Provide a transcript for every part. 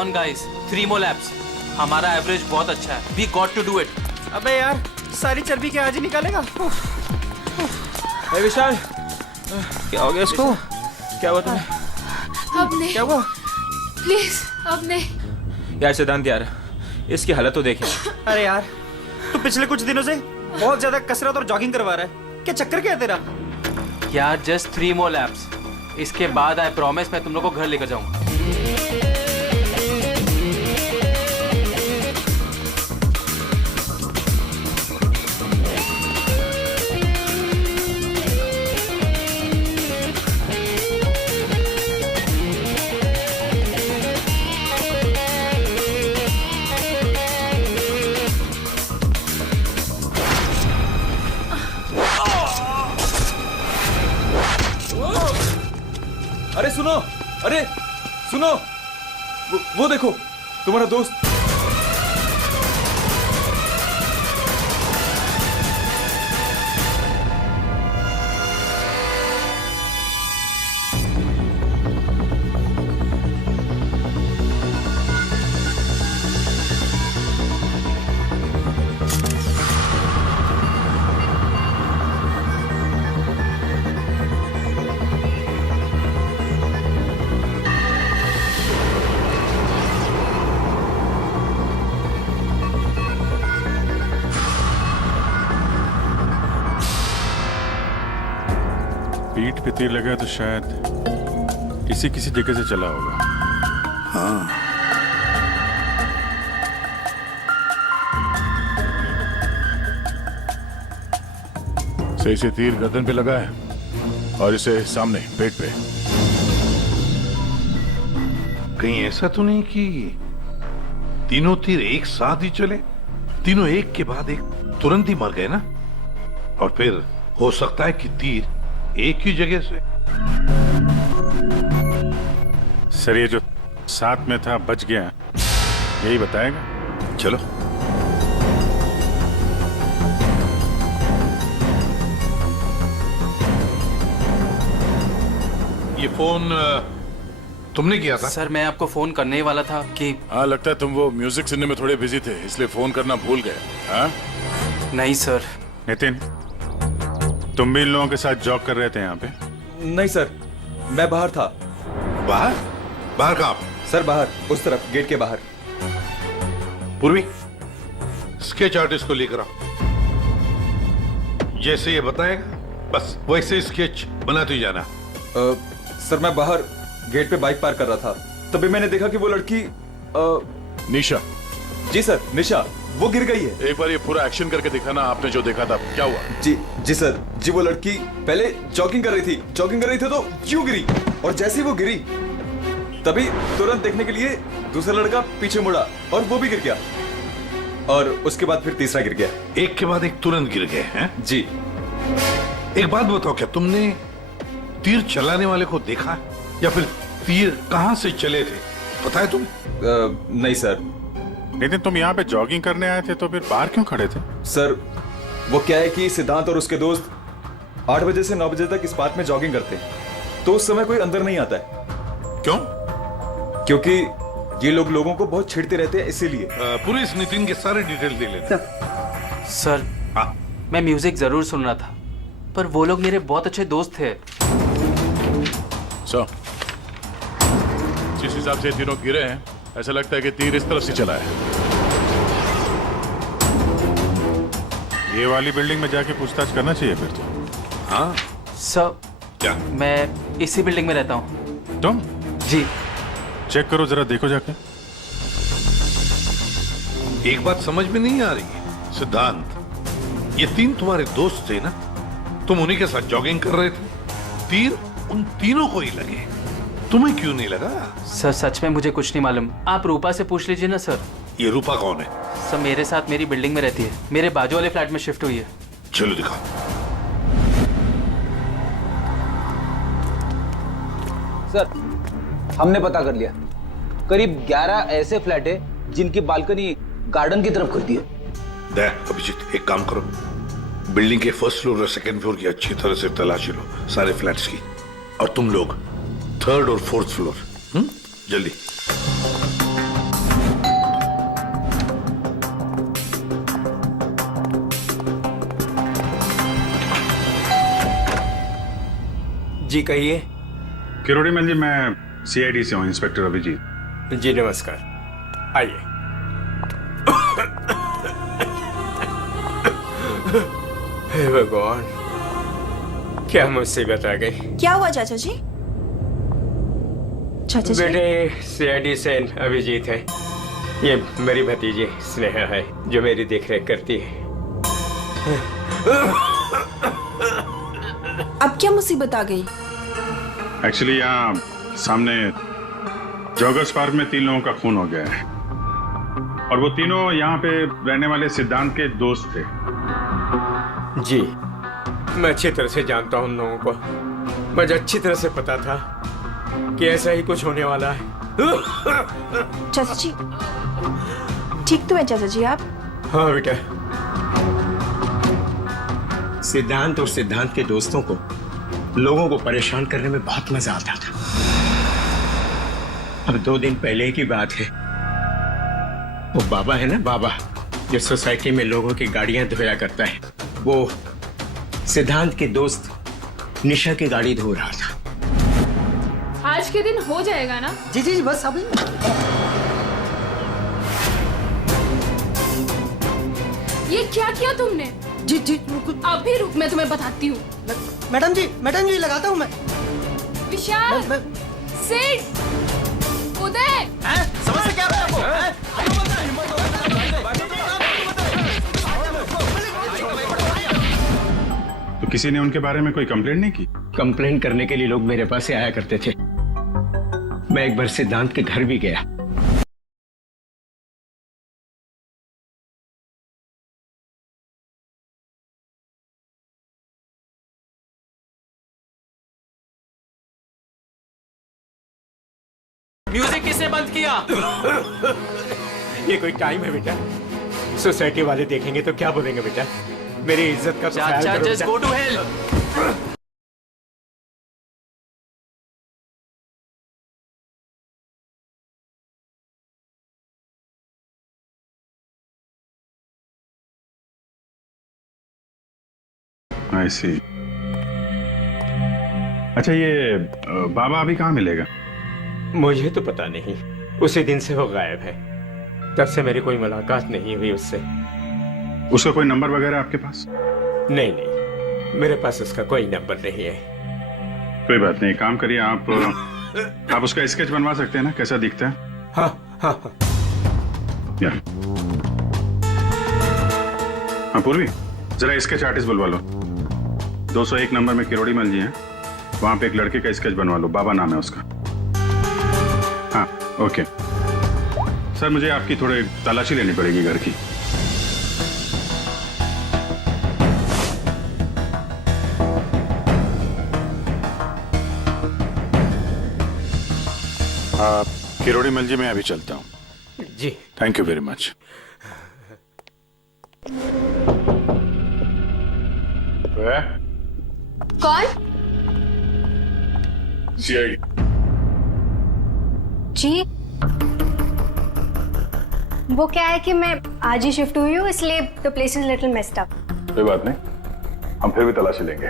On guys, 3 more laps. हमारा average बहुत अच्छा है. We got to do it. अबे यार, सारी चर्बी क्या आज ही निकालेगा? विशाल, क्या हो गया इसको? क्या हुआ तुम्हें? अब नहीं, क्या हुआ? प्लीज अब नहीं। यार सिद्धांत यार, इसकी हालत तो देखे। अरे यार, तू पिछले कुछ दिनों से बहुत ज्यादा कसरत और जॉगिंग करवा रहा है। क्या चक्कर क्या है तेरा? यार जस्ट 3 more laps. इसके बाद आई प्रॉमिस मैं तुम लोग को घर लेकर जाऊंगा. अरे सुनो, अरे सुनो, वो देखो तुम्हारा दोस्त। पीठ पे तीर लगा तो शायद किसी जगह से चला होगा। हाँ, सही से तीर गर्दन पे लगा है और इसे सामने पेट पे। कहीं ऐसा तो नहीं कि तीनों तीर एक साथ ही चले? तीनों एक के बाद एक तुरंत ही मर गए ना? और फिर हो सकता है कि तीर एक ही जगह से। सर ये जो साथ में था बच गया, यही बताएगा। चलो। ये फोन तुमने किया था? सर मैं आपको फोन करने ही वाला था कि हाँ, लगता है तुम वो म्यूजिक सुनने में थोड़े बिजी थे, इसलिए फोन करना भूल गए। हाँ? नहीं सर। नितिन, तुम भी इन लोगों के साथ जॉब कर रहे थे यहाँ पे? नहीं सर, मैं बाहर था। बाहर? बाहर कहाँ? सर बाहर, उस तरफ, गेट के बाहर। पूर्वी, स्केच आर्टिस्ट को लेकर आओ। जैसे ये बताएगा बस वैसे स्केच बनाते ही जाना। सर मैं बाहर गेट पे बाइक पार्क कर रहा था, तभी मैंने देखा कि वो लड़की निशा। जी सर, निशा, वो गिर गई है। एक बार ये पूरा एक्शन करके दिखाना, आपने जो देखा था क्या हुआ? जी सर, जी वो लड़की पहले जॉगिंग कर रही थी तो यूं गिरी, और जैसे ही वो गिरी तभी तुरंत देखने के लिए दूसरा लड़का पीछे मुड़ा और वो भी गिर गया, और उसके बाद फिर तीसरा गिर गया। एक के बाद एक तुरंत गिर गए हैं? जी। एक बात बताओ, क्या तुमने तीर चलाने वाले को देखा या फिर तीर कहां से चले थे, पता है तुम्हें? नहीं सर। नितिन, तुम यहाँ पे जॉगिंग करने आए थे तो फिर बाहर क्यों खड़े थे? सर वो क्या है कि सिद्धांत और उसके दोस्त 8 बजे से 9 बजे तक इस पार्क में जॉगिंग करते हैं, तो उस समय कोई अंदर नहीं आता है। क्यों? क्योंकि ये लोग लोगों को बहुत छेड़ते रहते हैं, इसीलिए। पुलिस नितिन के सारे डिटेल दे लेते। सर हाँ, मैं म्यूजिक जरूर सुन रहा था, पर वो लोग मेरे बहुत अच्छे दोस्त थे। जिस हिसाब से तीनों गिरे हैं, ऐसा लगता है कि तीर इस तरफ से चला है। ये वाली बिल्डिंग में जाके पूछताछ करना चाहिए फिर तो। हाँ? सर क्या? मैं इसी बिल्डिंग में रहता हूँ। तुम? जी। चेक करो जरा, देखो जाके। एक बात समझ में नहीं आ रही है सिद्धांत, ये तीन तुम्हारे दोस्त थे ना? तुम उन्हीं के साथ जॉगिंग कर रहे थे, तीर उन तीनों को ही लगे, तुम्हें क्यों नहीं लगा? सर सच में मुझे कुछ नहीं मालूम, आप रूपा से पूछ लीजिए ना सर। ये रूपा कौन है? सर मेरे साथ मेरी बिल्डिंग में रहती है, मेरे बाजू वाले फ्लैट में शिफ्ट हुई है। चलो दिखाओ। सर हमने पता कर लिया, करीब 11 ऐसे फ्लैट है जिनकी बालकनी गार्डन की तरफ खुलती है। अभिजीत, एक काम करो, बिल्डिंग के फर्स्ट फ्लोर और सेकंड फ्लोर की अच्छी तरह से तलाशी लो, सारे फ्लैट्स की, और तुम लोग 3rd और 4th फ्लोर। जल्दी। जी कहिए। किरोड़ी मल जी, मैं सीआईडी से हूँ, इंस्पेक्टर अभिजीत। जी नमस्कार, आइए। हे भगवान, क्या मुसीबत आ गई। क्या हुआ चाचा जी? चाचा जी बेटे, सीआईडी से अभिजीत है। ये मेरी भतीजी स्नेहा है जो मेरी देखरेख करती है। अब क्या मुसीबत आ गई? एक्चुअली यहाँ सामने जॉगर्स पार्क में 3 लोगों का खून हो गया है, और वो तीनों यहाँ पे रहने वाले सिद्धांत के दोस्त थे। जी, मैं अच्छी तरह से जानता हूँ उन लोगों को। मुझे अच्छी तरह से पता था कि ऐसा ही कुछ होने वाला है। चाचा जी ठीक तो है चाचा जी आप? हाँ बेटा। सिद्धांत और सिद्धांत के दोस्तों को लोगों को परेशान करने में बहुत मजा आता था। अब 2 दिन पहले की बात है, वो बाबा है ना, बाबा जो सोसाइटी में लोगों की गाड़ियां धोया करता है, वो सिद्धांत के दोस्त निशा की गाड़ी धो रहा था। आज के दिन हो जाएगा ना? जी जी जी, बस अभी। ये क्या किया तुमने? जी जी अभी रुक, मैं तुम्हें बताती हूँ। मैडम जी लगाता हूँ मैं। विशाल, सिड, उदय, समझ से क्या आपको? तो किसी ने उनके बारे में कोई कंप्लेंट नहीं की? कंप्लेंट करने के लिए लोग मेरे पास से आया करते थे। मैं एक बार सिद्धांत के घर भी गया। म्यूजिक किसने बंद किया? ये कोई टाइम है बेटा? सोसाइटी वाले देखेंगे तो क्या बोलेंगे बेटा? मेरी इज्जत का तो ख्याल चाचा, करो जस्ट बेटा। Go to hell. I see. अच्छा, ये बाबा अभी कहाँ मिलेगा? मुझे तो पता नहीं, उसी दिन से वो गायब है। तब से मेरी कोई मुलाकात नहीं हुई उससे। उसका कोई नंबर वगैरह आपके पास? नहीं नहीं, मेरे पास उसका कोई नंबर नहीं है। कोई बात नहीं, काम करिए, आप उसका स्केच बनवा सकते हैं ना, कैसा दिखता है? हाँ हाँ हाँ। या हाँ पूर्वी, जरा स्केच आर्टिस्ट बुलवा लो। 201 नंबर में किरोड़ी मल जी हैं, वहां पे एक लड़के का स्केच बनवा लो, बाबा नाम है उसका। हाँ ओके सर, मुझे आपकी थोड़ी तलाशी लेनी पड़ेगी घर की। किरोड़ी मल जी, मैं अभी चलता हूँ। जी थैंक यू वेरी मच। कौन? सीआईडी। जी, वो क्या है कि मैं आज ही शिफ्ट हुई हूँ, इसलिए the place is little messed up. कोई बात नहीं, हम फिर भी तलाशी लेंगे।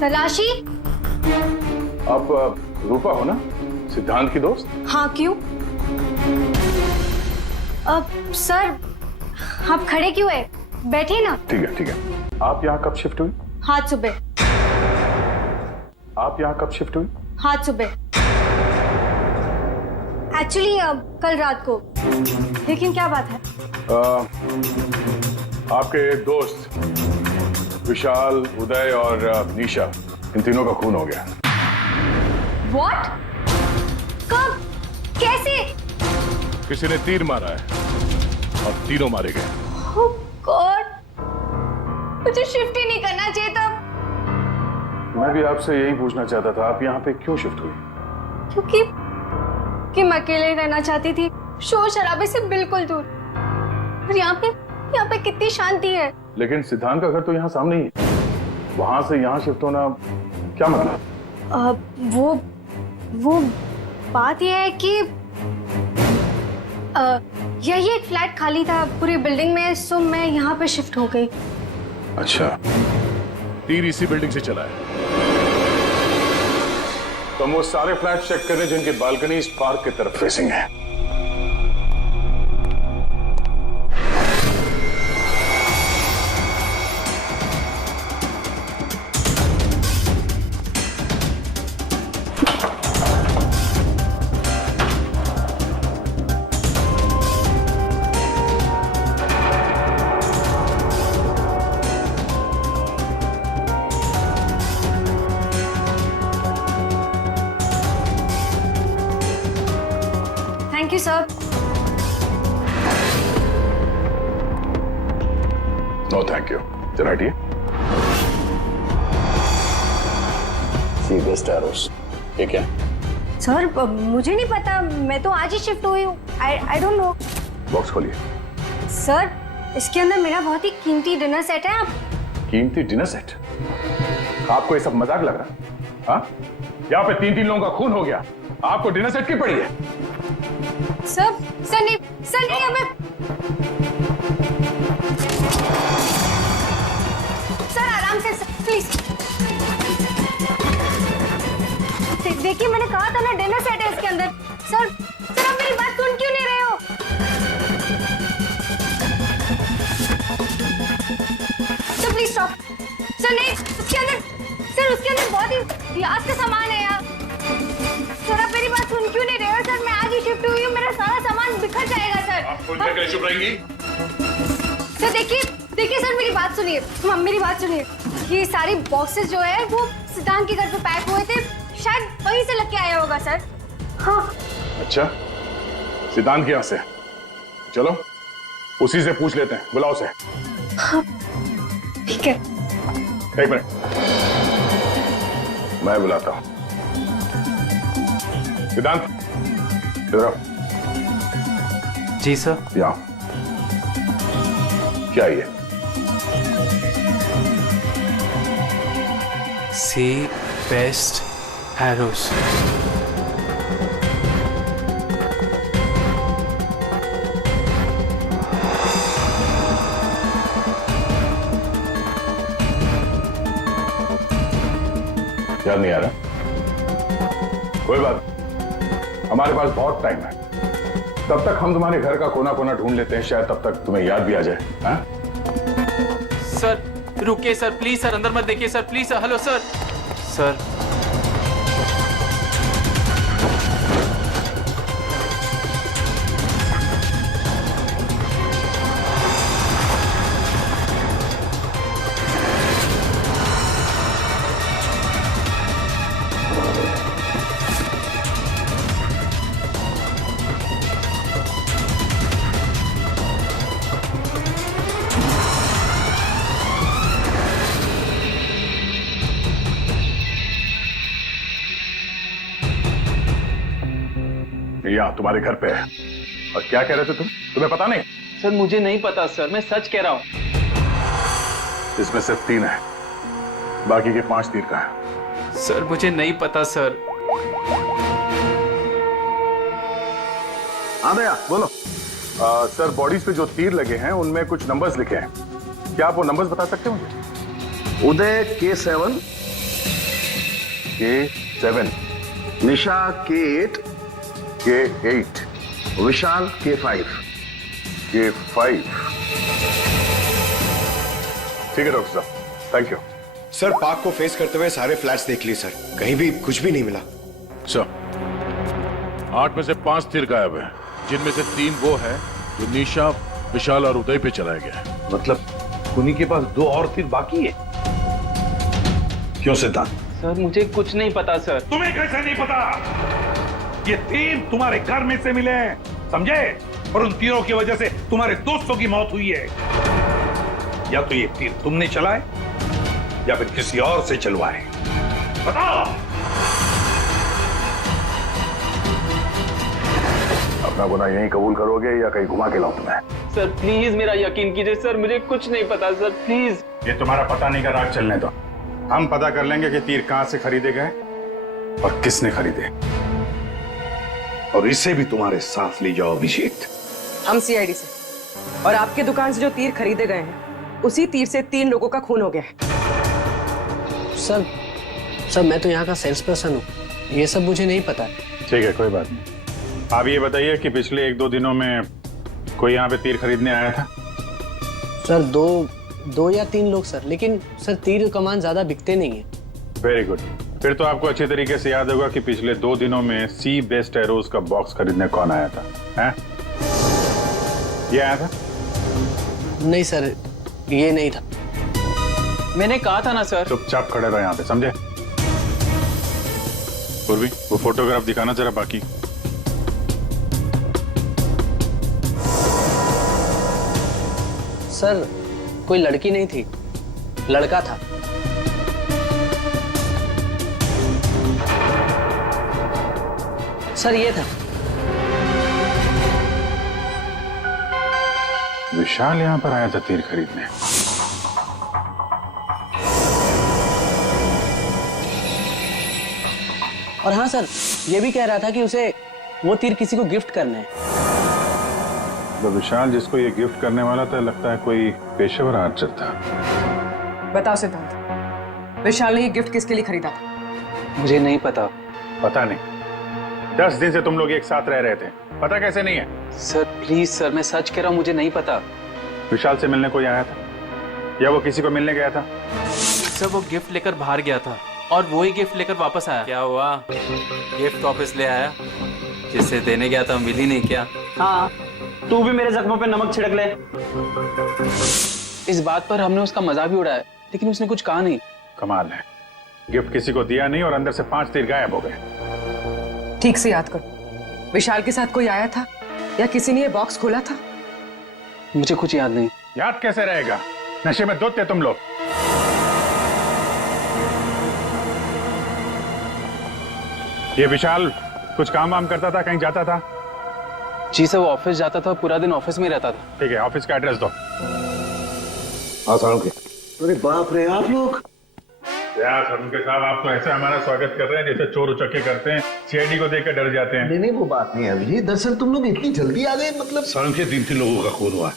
तलाशी? आप रूपा हो ना, सिद्धांत की दोस्त? हाँ, क्यों? सर, आप खड़े क्यों है? बैठिए ना। ठीक है ठीक है। आप यहाँ कब शिफ्ट हुई? आज सुबह। आप यहाँ कब शिफ्ट हुई? आज सुबह। एक्चुअली कल रात को। लेकिन क्या बात है? आपके दोस्त विशाल, उदय और निशा, इन तीनों का खून हो गया। What? कब? कैसे? किसी ने तीर मारा है और तीनों मारे गए। Oh God! मुझे शिफ्ट ही नहीं करना चाहिए था। मैं भी आपसे यही पूछना चाहता था, आप यहाँ पे क्यों शिफ्ट हुई? क्योंकि मैं अकेले रहना चाहती थी, शोर शराबे से बिल्कुल दूर। और यहाँ पे कितनी शांति है। लेकिन सिद्धांत का घर तो यहाँ सामने ही है, वहां से यहाँ शिफ्ट होना क्या मतलब? वो बात यह है कि यही एक फ्लैट खाली था पूरी बिल्डिंग में, सो मैं यहाँ पे शिफ्ट हो गई। अच्छा, तीर इसी बिल्डिंग से चला है। तो हम वो सारे फ्लैट चेक करें जिनकी बालकनी इस पार्क की तरफ फेसिंग है। Thank you sir. No thank you. चल हटिए। See best arrows. ये क्या? सर मुझे नहीं पता, मैं तो आज ही शिफ्ट हुई हूँ। I don't know. बॉक्स खोलिए। सर इसके अंदर मेरा बहुत ही कीमती डिनर सेट है। आप कीमती डिनर सेट? आपको ये सब मजाक लग रहा है? हाँ? यहाँ पे 3-3 लोगों का खून हो गया, आपको डिनर सेट की पड़ी है? सर नहीं हमें। सर आराम से प्लीज। देखिए मैंने कहा था ना डिनर सेट है इसके अंदर। सर आप मेरी बात सुन क्यों नहीं रहे हो? Sir please stop. सर नहीं, उसके अंदर बहुत ही ग्लास का सामान है यार। सर आप मेरी बात सुन क्यों नहीं रहे हो? सर मैं आज ही शिफ्ट हुई हूँ, मेरा सारा सामान बिखर जाएगा सर। आप खुद में चुप रहेंगी? सर देखिए सर मेरी बात सुनिए। मेरी बात सुनिए। ये सारी बॉक्सेस जो है वो सिद्धांत के घर पे पैक हुए थे, शायद वहीं से लग के आया होगा सर। हाँ। अच्छा, सिद्धांत के यहाँ से? चलो उसी से पूछ लेते हैं, बुलाओ उसे। हाँ ठीक है। एक मिनट, मैं बुलाता हूँ। सिद्धांत इधर आओ। जी सर। यहाँ क्या ये? सी बेस्ट एरोस। याद नहीं आ रहा? कोई बात, हमारे पास बहुत टाइम है। तब तक हम तुम्हारे घर का कोना कोना ढूंढ लेते हैं, शायद तब तक तुम्हें याद भी आ जाए। हाँ? सर रुकिए सर, प्लीज सर, अंदर मत देखिए sir, please sir. Hello sir. Sir यहाँ तुम्हारे घर पे है। और क्या कह रहे थे तुम? तुम्हें पता नहीं? सर मुझे नहीं पता सर, मैं सच कह रहा हूँ। इसमें सिर्फ 3 है, बाकी के 5 तीर का है। सर मुझे नहीं पता सर। हाँ भैया बोलो। सर बॉडीज पे जो तीर लगे हैं उनमें कुछ नंबर्स लिखे हैं, क्या आप वो नंबर्स बता सकते हो मुझे? उदय K7, K7, निशा K8, K8, विशाल K5। K5। ठीक है डॉक्टर साहब, थैंक यू। सर पार्क को फेस करते हुए सारे फ्लैट्स देख लिए सर, कहीं भी कुछ भी नहीं मिला। सर 8 में से 5 तीर गायब है, जिनमें से 3 वो है जो निशा, विशाल और उदय पे चलाया गया है। मतलब उन्हीं के पास 2 और तीर बाकी है। क्यों सिद्धांत? सर मुझे कुछ नहीं पता सर। तुम्हें कैसे नहीं पता? ये तीर तुम्हारे घर में से मिले हैं, समझे? और उन तीरों की वजह से तुम्हारे दोस्तों की मौत हुई है। या तो ये तीर तुमने चलाए या फिर किसी और से चलवाए, बताओ। अपना गुनाह यहीं कबूल करोगे या कहीं घुमा के लाऊं तुम्हें? सर प्लीज मेरा यकीन कीजिए सर, मुझे कुछ नहीं पता सर, प्लीज। ये तुम्हारा पता नहीं का राग चलने दो, हम पता कर लेंगे कि तीर कहां से खरीदे गए और किसने खरीदे। और इसे भी तुम्हारे साथ ले जाओ अभिषेक। हम सीआईडी से, और आपके दुकान से जो तीर खरीदे गए हैं उसी तीर से 3 लोगों का खून हो गया है। सर मैं तो यहाँ का सेल्स पर्सन हूँ, ये सब मुझे नहीं पता। ठीक है, कोई बात नहीं। आप ये बताइए कि पिछले 1-2 दिनों में कोई यहाँ पे तीर खरीदने आया था? सर दो या 3 लोग सर, लेकिन सर तीर कमान ज्यादा बिकते नहीं है। Very good. फिर तो आपको अच्छी तरीके से याद होगा कि पिछले 2 दिनों में सी बेस्ट एरोज का बॉक्स खरीदने कौन आया था? हैं? ये आया था? नहीं सर, ये नहीं था। मैंने कहा था ना सर। चुपचाप खड़े रहो यहाँ पे, समझे? पूर्वी, वो फोटोग्राफ दिखाना जरा बाकी। सर कोई लड़की नहीं थी, लड़का था। सर ये था। विशाल यहाँ पर आया था तीर खरीदने। और हाँ सर, ये भी कह रहा था कि उसे वो तीर किसी को गिफ्ट करना है। तो विशाल जिसको ये गिफ्ट करने वाला था, लगता है कोई पेशेवर आर्चर था। बताओ सिद्धांत, विशाल ने ये गिफ्ट किसके लिए खरीदा था? मुझे नहीं पता। पता नहीं? 10 दिन से तुम लोग एक साथ रह रहे थे, पता कैसे नहीं है? सर प्लीज सर, मैं सच कह रहा हूँ, मुझे नहीं पता। विशाल से मिलने कोई आया था या वो किसी को मिलने गया था? सर वो गिफ्ट लेकर बाहर गया था और वो ही गिफ्ट लेकर वापस आया। क्या हुआ, गिफ्ट वापस ले आया? जिससे देने गया था मिल ही नहीं क्या? हाँ, तू भी मेरे जख्मों पे नमक छिड़क ले। इस बात पर हमने उसका मजाक भी उड़ाया, लेकिन उसने कुछ कहा नहीं। कमाल है, गिफ्ट किसी को दिया नहीं और अंदर से 5 तीर गायब हो गए। ठीक से याद करो, विशाल के साथ कोई आया था या किसी ने ये बॉक्स खोला था? मुझे कुछ याद नहीं। याद कैसे रहेगा, नशे में धुत थे तुम लोग। ये विशाल कुछ काम वाम करता था, कहीं जाता था? जी सर, वो ऑफिस जाता था, पूरा दिन ऑफिस में रहता था। ठीक है, ऑफिस का एड्रेस दो। आसान के। अरे बाप रे, आप लोग यार उनके साहब, आप तो ऐसे हमारा स्वागत कर रहे हैं जैसे चोर उचक्के करते हैं, सीआईडी को देखकर डर जाते हैं। नहीं वो बात नहीं है अभी। दरअसल तुम लोग इतनी जल्दी आ गए, मतलब के 3 लोगों का खून हुआ है।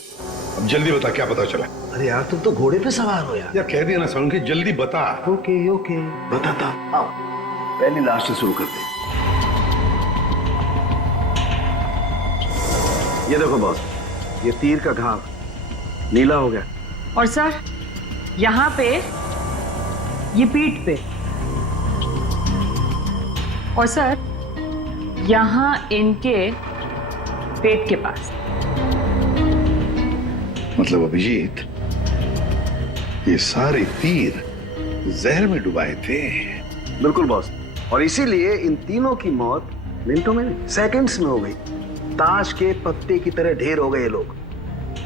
अब जल्दी बता, क्या पता चला? अरे यार तुम तो घोड़े पे सवार हो यार। कह दिया ना सरण के, जल्दी बता। ओके बताता। आओ पहले लास्ट से शुरू करते हैं। ये देखो बॉस, ये तीर का घाव नीला हो गया। और सर यहाँ पे, ये पीठ पे, और सर यहाँ इनके पेट के पास। मतलब अभिजीत, ये सारे तीर जहर में डुबाए थे। बिल्कुल बॉस, और इसीलिए इन तीनों की मौत मिनटों में नहीं, सेकंड्स में हो गई। ताश के पत्ते की तरह ढेर हो गए ये लोग।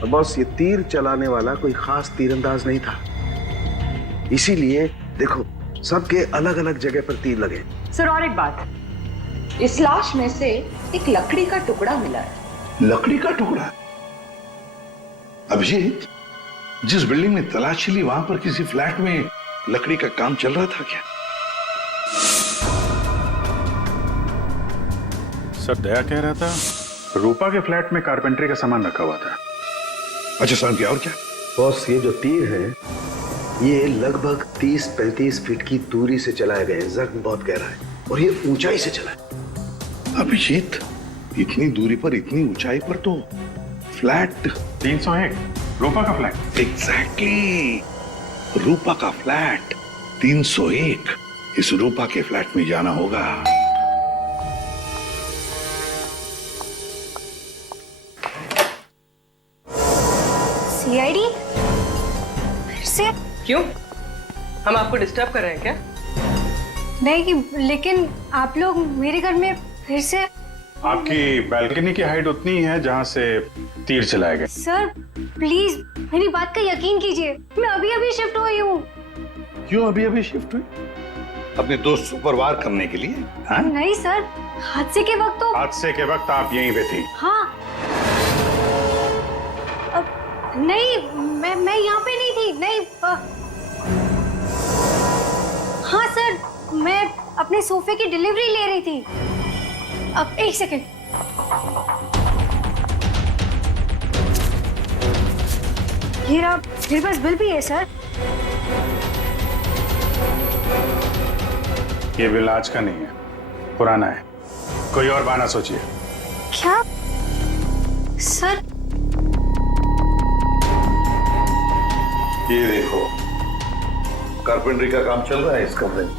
और बॉस, ये तीर चलाने वाला कोई खास तीरंदाज नहीं था, इसीलिए देखो सबके अलग अलग जगह पर तीर लगे। सर और एक बात, इस लाश में से एक लकड़ी का टुकड़ा मिला है। लकड़ी का टुकड़ा? अभिजीत, जिस बिल्डिंग में तलाशी ली, वहां पर किसी फ्लैट में लकड़ी का काम चल रहा था क्या? सर दया कह रहा था रूपा के फ्लैट में कारपेंटरी का सामान रखा हुआ था। अच्छा सर, क्या और क्या? बॉस, ये जो तीर है ये लगभग 30-35 फीट की दूरी से चलाए गए। जख्म बहुत गहरा है और ये ऊंचाई से चला है। अभिजीत, इतनी दूरी पर, इतनी ऊंचाई पर तो फ्लैट 301 रूपा का फ्लैट। एग्जैक्टली, रूपा का फ्लैट 301। इस रूपा के फ्लैट में जाना होगा। सीआईडी? फिर से? क्यों, हम आपको डिस्टर्ब कर रहे हैं क्या? नहीं, लेकिन आप लोग मेरे घर में फिर से? आपकी बालकनी की हाइट उतनी है जहां से तीर चलाए गए। सर प्लीज मेरी बात का यकीन कीजिए, मैं अभी अभी शिफ्ट हुई हूँ। क्यों अभी अभी शिफ्ट हुई? अपने दोस्त पर वार करने के लिए? हाँ? नहीं सर, हादसे के वक्त तो। हादसे के वक्त आप यहीं पे थी? हाँ। नहीं, मैं यहाँ पे नहीं थी। नहीं हाँ सर, मैं अपने सोफे की डिलीवरी ले रही थी। अब एक सेकंड। मेरे पास बिल भी है सर। ये बिल आज का नहीं है, पुराना है। कोई और बहाना सोचिए। क्या सर? ये देखो, कारपेंटरी का काम चल रहा है इस कमरे में।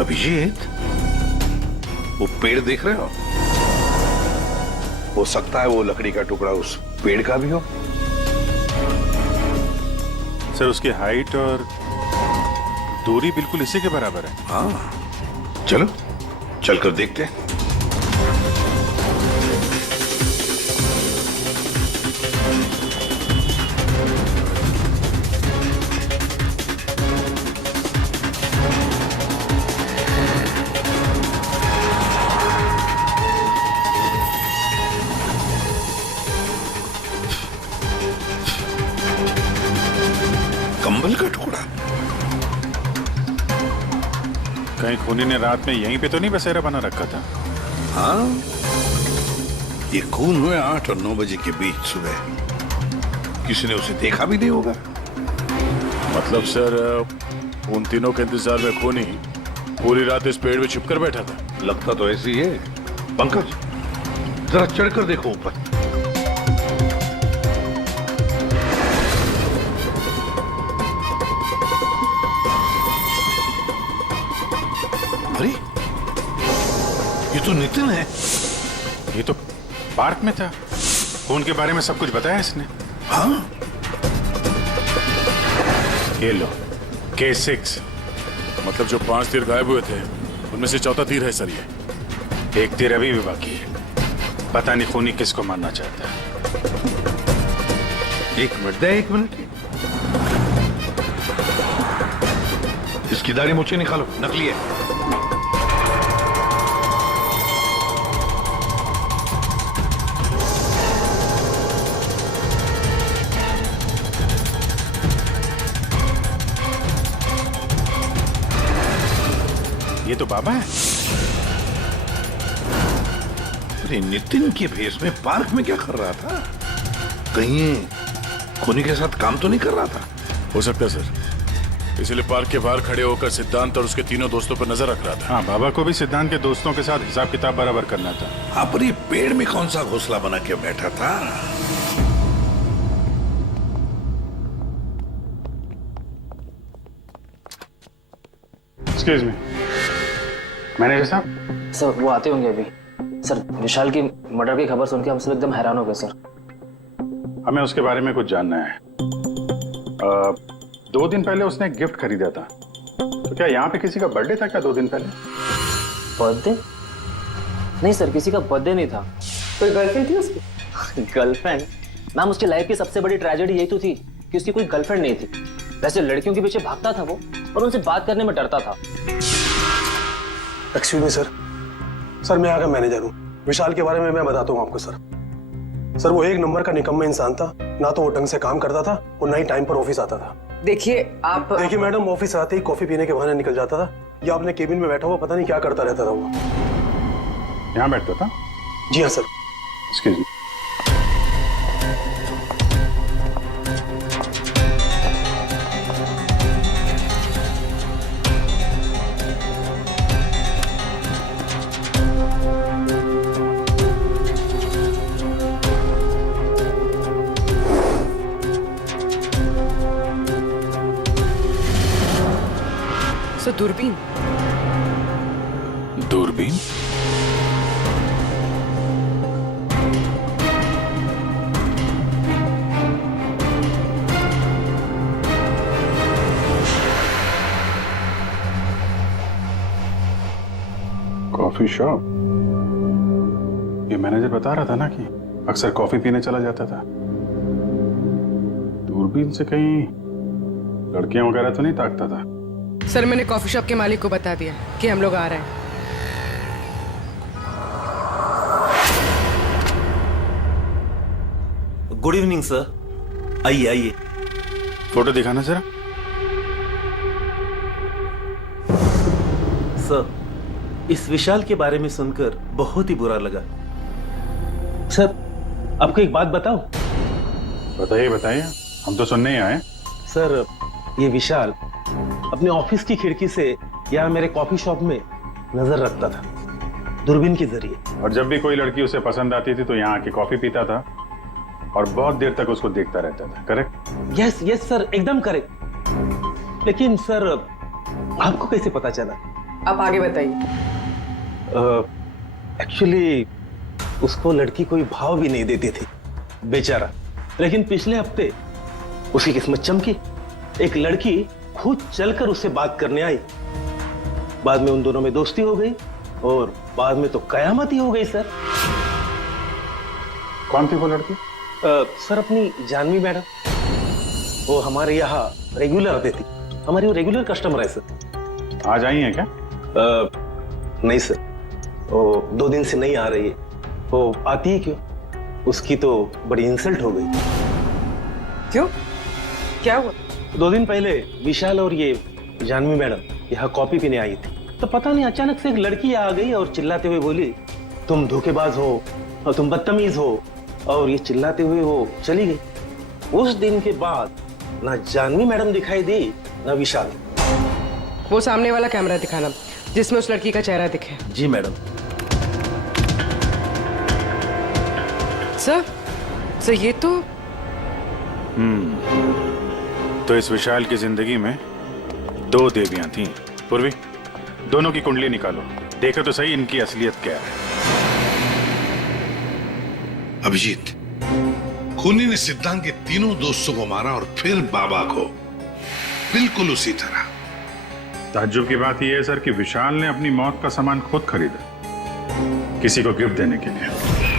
अभिजीत, वो पेड़ देख रहे हो सकता है वो लकड़ी का टुकड़ा उस पेड़ का भी हो। सर उसकी हाइट और दूरी बिल्कुल इसी के बराबर है। हाँ, चलो चलकर देखते हैं। कंबल का टुकड़ा। कहीं खूनी ने रात में यहीं पे तो नहीं बसेरा बना रखा था? हाँ, ये खून हुए 8 और 9 बजे के बीच सुबह। किसी ने उसे देखा भी नहीं होगा। मतलब सर उन तीनों के इंतजार में खूनी पूरी रात इस पेड़ में छिपकर बैठा था। लगता तो ऐसे ही है। पंकज, जरा चढ़कर देखो ऊपर। अरे, ये तो नितिन है। ये तो पार्क में था। खून के बारे में सब कुछ बताया इसने। हाँ, ये लो K6, मतलब जो 5 तीर गायब हुए थे उनमें से चौथा तीर है सर। ये एक तीर अभी भी बाकी है। पता नहीं खूनी किसको मारना चाहता है। एक मिनट। इसकी दाढ़ी मुझे निकालो, नकली है। ये तो बाबा है। अरे नितिन के भेष में पार्क में क्या कर रहा था? कहीं खूनी के साथ काम तो नहीं कर रहा था? हो सकता है सर, इसलिए पार्क के बाहर खड़े होकर सिद्धांत और उसके तीनों दोस्तों पर नजर रख रहा था। हाँ, बाबा को भी सिद्धांत के दोस्तों के साथ हिसाब किताब बराबर करना था। हाँ, पर ये पेड़ में कौन सा घोंसला बना के बैठा था? एक्सक्यूज मी, मैनेजर साहब। सर वो आते होंगे अभी। सर विशाल की मर्डर की खबर सुन के हम सब एकदम हैरान हो गए सर। हमें उसके बारे में कुछ जानना है। 2 दिन पहले उसने एक गिफ्ट खरीदा था, तो क्या यहाँ पे किसी का बर्थडे था क्या 2 दिन पहले? बर्थडे? नहीं सर, किसी का बर्थडे नहीं था। कोई गर्लफ्रेंड थी उसकी? गर्लफ्रेंड? मैम, उसकी लाइफ की सबसे बड़ी ट्रेजेडी यही तो थी कि उसकी कोई गर्लफ्रेंड नहीं थी। वैसे लड़कियों के पीछे भागता था वो और उनसे बात करने में डरता था। एक्सक्यूज मी सर, मैं यहाँ का मैनेजर हूँ। विशाल के बारे में मैं बताता हूँ आपको सर। वो एक नंबर का निकम्मा इंसान था। ना तो वो ढंग से काम करता था और ना ही टाइम पर ऑफिस आता था। देखिए मैडम, ऑफिस आते ही कॉफी पीने के बहाने निकल जाता था या अपने केबिन में बैठा हुआ पता नहीं क्या करता रहता था वो। यहाँ बैठता था? जी हाँ सर। Excuse me. दूरबीन? दूरबीन? Coffee shop? ये मैनेजर बता रहा था ना कि अक्सर कॉफी पीने चला जाता था। दूरबीन से कहीं लड़कियां वगैरह तो नहीं ताकता था? सर मैंने कॉफी शॉप के मालिक को बता दिया कि हम लोग आ रहे हैं। Good evening sir. आइए। फोटो दिखाना जरा। सर, इस विशाल के बारे में सुनकर बहुत ही बुरा लगा। सर आपको एक बात बताऊं? बताइए बताइए, हम तो सुनने ही आए। सर ये विशाल अपने ऑफिस की खिड़की से यहाँ मेरे कॉफी शॉप में नजर रखता था, दूरबीन के जरिए। और जब भी कोई लड़की उसे पसंद आती थी तो यहाँ आके कॉफी पीता था और बहुत देर तक उसको देखता रहता था। करेक्ट? यस यस सर, एकदम करेक्ट। लेकिन सर आपको कैसे पता चला? आप आगे बताइए। एक्चुअली उसको लड़की कोई भाव भी नहीं देती थी बेचारा। लेकिन पिछले हफ्ते उसकी किस्मत चमकी, एक लड़की खुद चलकर उससे बात करने आई। बाद में उन दोनों में दोस्ती हो गई और बाद में तो कयामत ही हो गई सर। कौन थी वो लड़की? सर अपनी जानवी मैडम। वो हमारे यहाँ रेगुलर आती थी, हमारी वो रेगुलर कस्टमर है सर। आज आई है क्या? नहीं सर, वो 2 दिन से नहीं आ रही है। वो आती है क्यों? उसकी तो बड़ी इंसल्ट हो गई। क्यों? क्या हुआ? 2 दिन पहले विशाल और ये जानवी मैडम यहाँ कॉफी पीने आई थी, तो पता नहीं अचानक से एक लड़की आ गई और चिल्लाते हुए बोली, तुम धोखेबाज हो और तुम बदतमीज हो, और ये चिल्लाते हुए वो चली गई। उस दिन के बाद ना जानवी मैडम दिखाई दी ना विशाल। वो सामने वाला कैमरा दिखाना जिसमें उस लड़की का चेहरा दिखे। जी मैडम। सर ये तो तो इस विशाल की जिंदगी में 2 देवियां थीं। पूर्वी, दोनों की कुंडली निकालो, देखो तो सही इनकी असलियत क्या है। अभिजीत, खूनी ने सिद्धांत के तीनों दोस्तों को मारा और फिर बाबा को, बिल्कुल उसी तरह। ताज्जुब की बात यह है सर कि विशाल ने अपनी मौत का सामान खुद खरीदा किसी को गिफ्ट देने के लिए।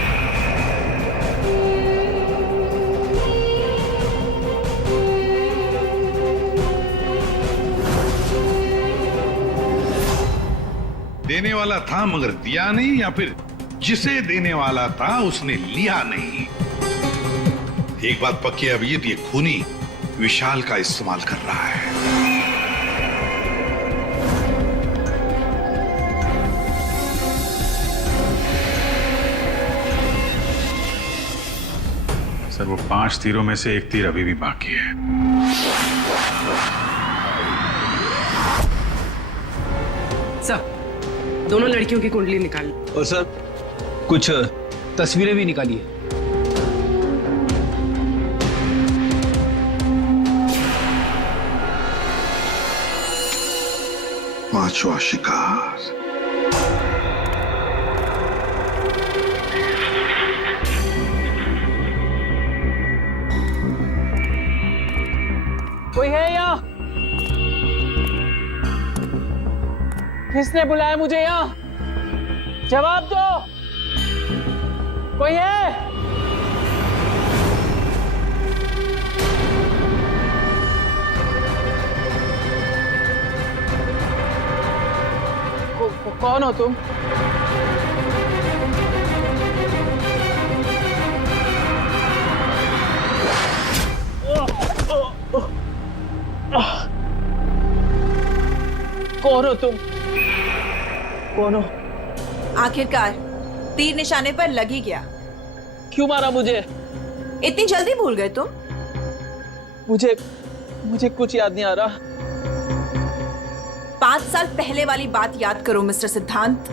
देने वाला था मगर दिया नहीं, या फिर जिसे देने वाला था उसने लिया नहीं। एक बात पक्की है अभिजीत, ये खूनी विशाल का इस्तेमाल कर रहा है। सर वो 5 तीरों में से 1 तीर अभी भी बाकी है। सर दोनों लड़कियों की कुंडली निकाली। और सर कुछ तस्वीरें भी निकाली है। पांचवा शिकार। कोई है यहाँ? किसने बुलाया मुझे यहाँ? जवाब दो। कोई है? कौन हो तुम? कौन हो तुम? कौन हो? आखिरकार तीर निशाने पर लग ही गया। क्यों मारा मुझे? इतनी जल्दी भूल गए तुम? मुझे कुछ याद नहीं आ रहा। 5 साल पहले वाली बात याद करो मिस्टर सिद्धांत।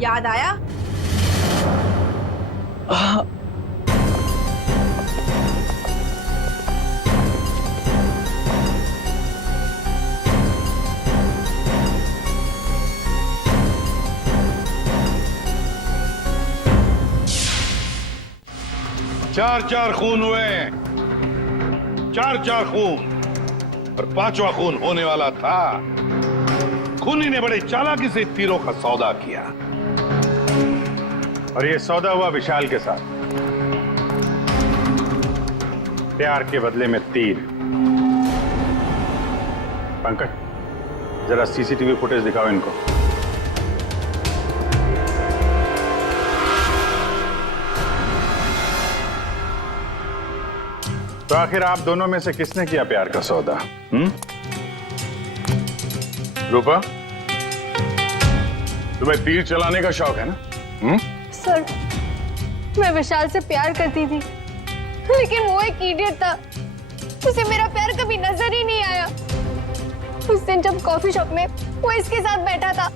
याद आया? चार खून हुए, 4 खून, और 5वां खून होने वाला था। खूनी ने बड़े चालाकी से तीरों का सौदा किया। और ये सौदा हुआ विशाल के साथ, प्यार के बदले में तीर। पंकज, जरा सीसीटीवी फुटेज दिखाओ इनको। तो आखिर आप दोनों में से किसने किया प्यार का सौदा? रूपा, तुम्हें तीर चलाने का शौक है ना? सर, मैं विशाल से प्यार करती थी, लेकिन वो एक इडियट था। उसे मेरा प्यार कभी नजर ही नहीं आया। उस दिन जब कॉफी शॉप में वो इसके साथ बैठा था,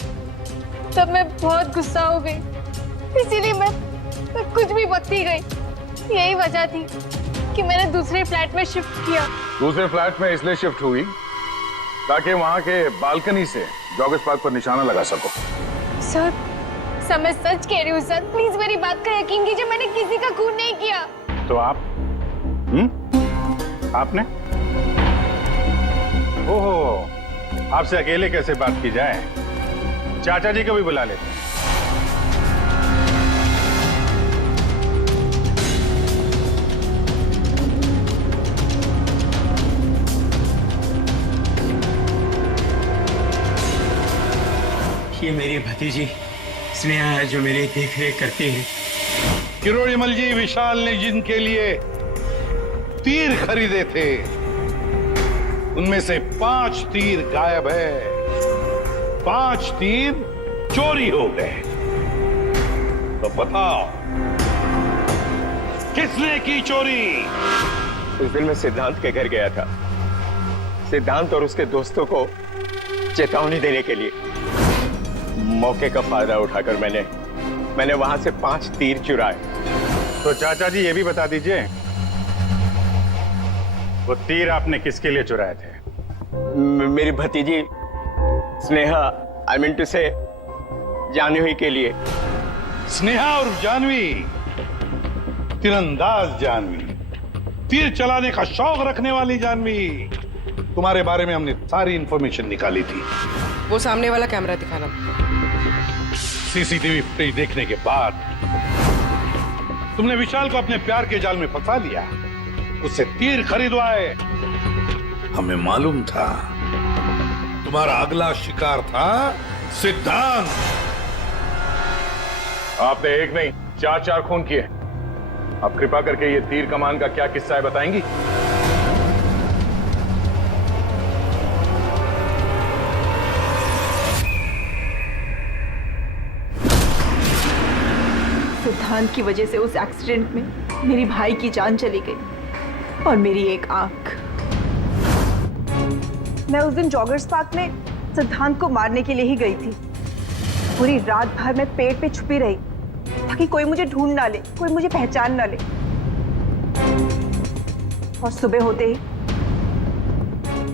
तब मैं बहुत गुस्सा हो गई, इसीलिए मैं कुछ भी बकती गई। यही वजह थी कि मैंने दूसरे फ्लैट में शिफ्ट किया। दूसरे फ्लैट में इसलिए शिफ्ट हुई ताकि वहां के बालकनी से जॉगर्स पार्क पर निशाना लगा सको। सर, मैं सच कह रही हूँ सर, प्लीज मेरी बात का यकीन कीजिए, मैंने किसी का खून नहीं किया। तो आप? आपने? ओहो, आपसे अकेले कैसे बात की जाए? चाचा जी को भी बुला लेते हैं। ये मेरी भतीजी स्नेहा है जो मेरी देख रेख करती है। किरोड़ीमल जी, विशाल ने जिनके लिए तीर खरीदे थे उनमें से 5 तीर गायब है। 5 तीर चोरी हो गए। तो बताओ किसने की चोरी? उस दिन मैं सिद्धांत के घर गया था, सिद्धांत और उसके दोस्तों को चेतावनी देने के लिए। मौके का फायदा उठाकर मैंने वहां से 5 तीर चुराए। तो चाचा जी ये भी बता दीजिए, वो तीर आपने किसके लिए चुराए थे? मेरी भतीजी स्नेहा, आई मीन टू से जानवी के लिए। स्नेहा और जानवी, तीरंदाज जानवी, तीर चलाने का शौक रखने वाली जानवी। तुम्हारे बारे में हमने सारी इंफॉर्मेशन निकाली थी। वो सामने वाला कैमरा दिखाना। सीसीटीवी फुटेज देखने के बाद तुमने विशाल को अपने प्यार के जाल में फंसा लिया, उससे तीर खरीदवाए। हमें मालूम था तुम्हारा अगला शिकार था सिद्धांत। आपने एक नहीं 4 खून किए। अब कृपा करके ये तीर कमान का क्या किस्सा है बताएंगी? सिद्धांत की वजह से उस एक्सीडेंट में मेरी भाई की जान चली गई और मेरी एक आंख। मैं उस दिन जॉगर्स पार्क में सिद्धांत को मारने के लिए ही गई थी। पूरी रात भर मैं पेड़ पे छुपी रही ताकि कोई मुझे ढूंढ ना ले, कोई मुझे पहचान ना ले। और सुबह होते ही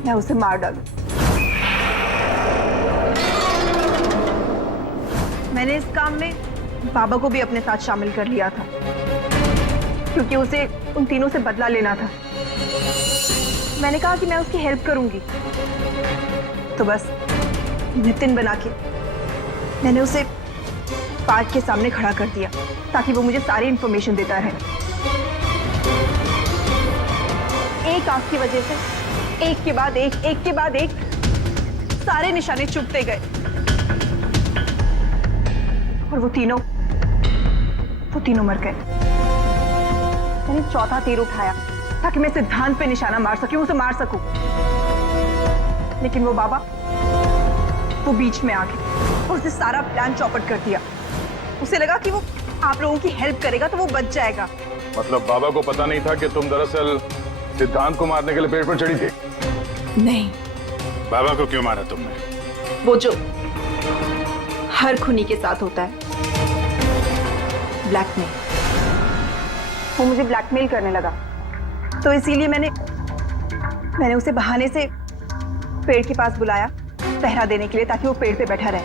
मैं उसे मार डालूं। मैंने इस काम में बाबा को भी अपने साथ शामिल कर लिया था क्योंकि उसे उन तीनों से बदला लेना था। मैंने कहा कि मैं उसकी हेल्प करूंगी, तो बस नितिन बना के मैंने उसे पार्क के सामने खड़ा कर दिया ताकि वो मुझे सारी इंफॉर्मेशन देता रहे। एक आंख की वजह से एक के बाद एक सारे निशाने चुभते गए और वो तीनों मर गए। मैंने चौथा तीर उठाया ताकि मैं सिद्धांत पे निशाना मार सकूं, उसे मार सकूं। लेकिन वो बाबा वो बीच में आ गए और उसने सारा प्लान चौपट कर दिया। उसे लगा कि वो आप लोगों की हेल्प करेगा तो वो बच जाएगा। मतलब बाबा को पता नहीं था कि तुम दरअसल सिद्धांत को मारने के लिए पेड़ पर चढ़ी थी? नहीं। बाबा को क्यों मारा तुमने? वो जो हर खूनी के साथ होता है, ब्लैकमेल। वो मुझे ब्लैकमेल करने लगा, तो इसीलिए मैंने उसे बहाने से पेड़ के पास बुलाया पहरा देने के लिए ताकि वो पेड़ पे बैठा रहे,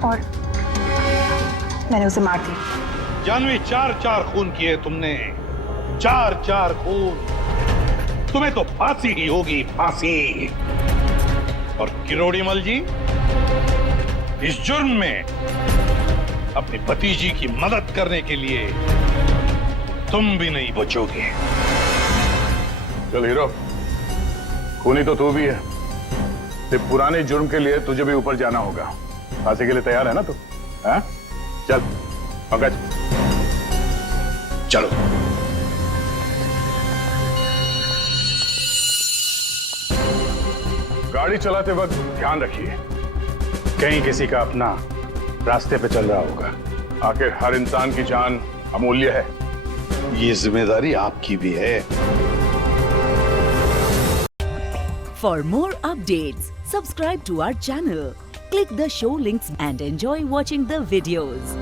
और मैंने उसे मार दिया। जानवी, 4 खून किए तुमने, 4 खून। तुम्हें तो फांसी ही होगी, फांसी। और किरोड़ीमल जी, इस जुर्म में अपनी भतीजी की मदद करने के लिए तुम भी नहीं बचोगे। चल हीरो, खूनी तो तू भी है, ते पुराने जुर्म के लिए तुझे भी ऊपर जाना होगा। फांसी के लिए तैयार है ना तू? हाँ? चल पंकज चलो। गाड़ी चलाते वक्त ध्यान रखिए, कहीं किसी का अपना रास्ते पे चल रहा होगा। आखिर हर इंसान की जान अमूल्य है। ये जिम्मेदारी आपकी भी है। For more updates, subscribe to our channel, click the show links and enjoy watching the videos.